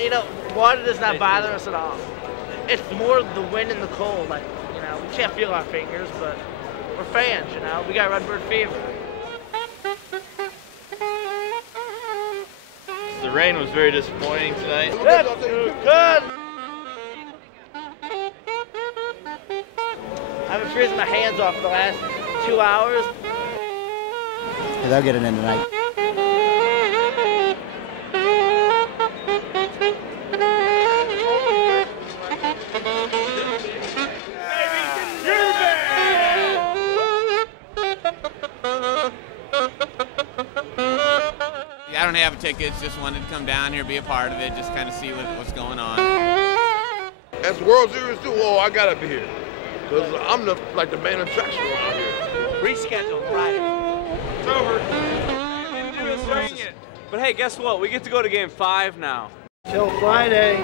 you know, water does not bother us at all. It's more the wind and the cold. Like, you know, we can't feel our fingers, but we're fans, you know. We got Redbird fever. The rain was very disappointing tonight. Good. I've been freezing my hands off for the last 2 hours. Yeah, they'll get it in tonight. I don't have tickets, just wanted to come down here, be a part of it, just kind of see what's going on. That's World Series too. Oh, I gotta be here. Because I'm the main attraction around here. Rescheduled Friday. It's over. But hey, guess what? We get to go to Game 5 now. Till Friday.